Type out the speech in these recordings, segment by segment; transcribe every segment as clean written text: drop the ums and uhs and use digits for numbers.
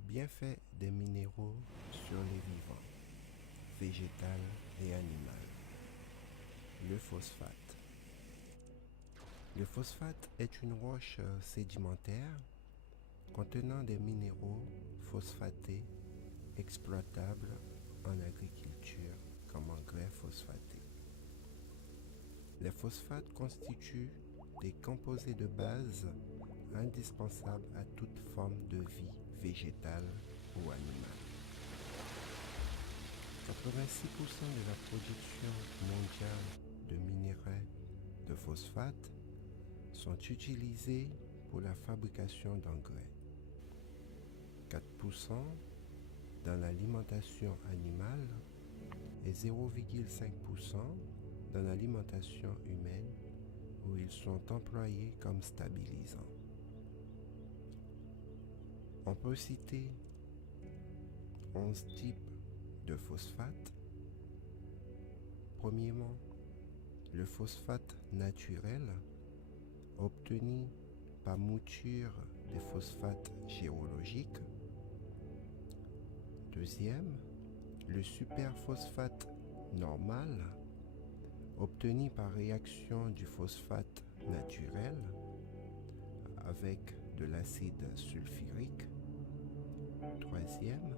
bienfait des minéraux sur les vivants, végétal et animal. Le phosphate. Le phosphate est une roche sédimentaire contenant des minéraux phosphatés exploitables en agriculture comme engrais phosphaté. Les phosphates constituent des composés de base indispensables à toute forme de vie végétale ou animale. 86% de la production mondiale de minerais de phosphate sont utilisés pour la fabrication d'engrais. 4% dans l'alimentation animale et 0,5% dans l'alimentation humaine où ils sont employés comme stabilisants. On peut citer 11 types de phosphate. Premièrement, le phosphate naturel obtenu par mouture des phosphates géologiques. Deuxième, le superphosphate normal obtenu par réaction du phosphate naturel avec de l'acide sulfurique. Troisième,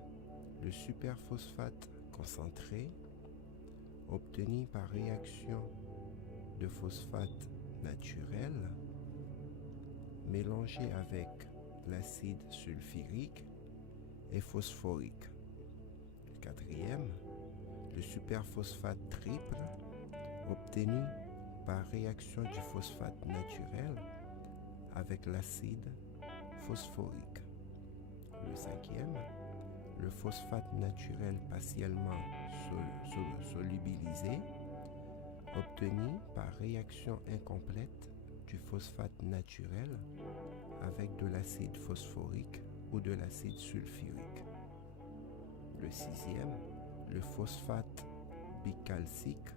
le superphosphate concentré obtenu par réaction de phosphate naturel mélangé avec l'acide sulfurique et phosphorique. Quatrième, le superphosphate triple obtenu par réaction du phosphate naturel avec l'acide phosphorique. Le cinquième, le phosphate naturel partiellement solubilisé obtenu par réaction incomplète du phosphate naturel avec de l'acide phosphorique ou de l'acide sulfurique. Le sixième, le phosphate bicalcique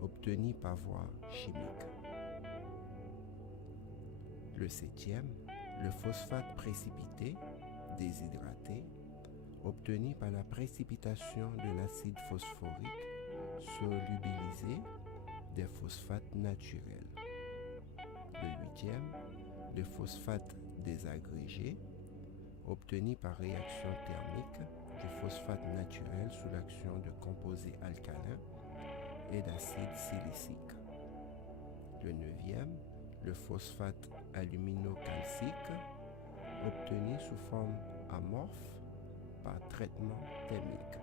obtenu par voie chimique. Le septième, le phosphate précipité déshydraté obtenu par la précipitation de l'acide phosphorique solubilisé des phosphates naturels. Le huitième, le phosphate désagrégé obtenu par réaction thermique du phosphate naturel sous l'action de composés alcalins et d'acide silicique. Le neuvième, le phosphate aluminocalcique obtenu sous forme amorphe par traitement thermique.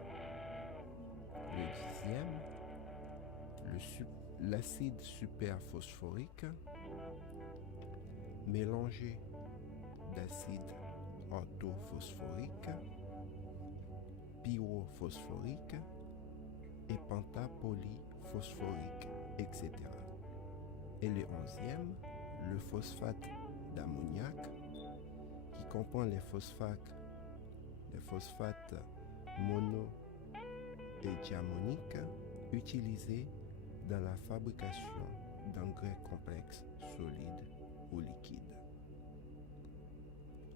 Le dixième, l'acide superphosphorique mélangé d'acide orthophosphorique, pyrophosphorique et pentapolyphosphorique, etc. Et le onzième, le phosphate d'ammoniac qui comprend les phosphates mono et diamoniques utilisés dans la fabrication d'engrais complexes solides ou liquides.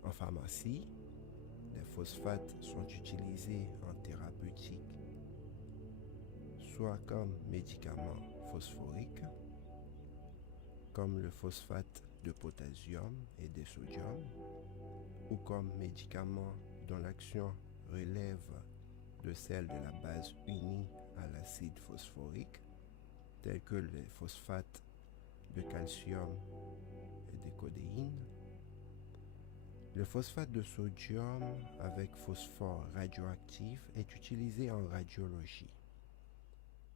En pharmacie, les phosphates sont utilisés en thérapeutique, soit comme médicaments phosphoriques, comme le phosphate de potassium et de sodium, ou comme médicaments dont l'action relève de celle de la base unie à l'acide phosphorique, tels que les phosphates de calcium et de codéine. Le phosphate de sodium avec phosphore radioactif est utilisé en radiologie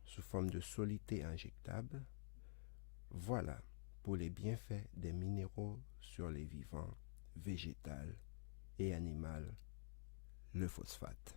sous forme de soluté injectable. Voilà pour les bienfaits des minéraux sur les vivants, végétal et animal, le phosphate.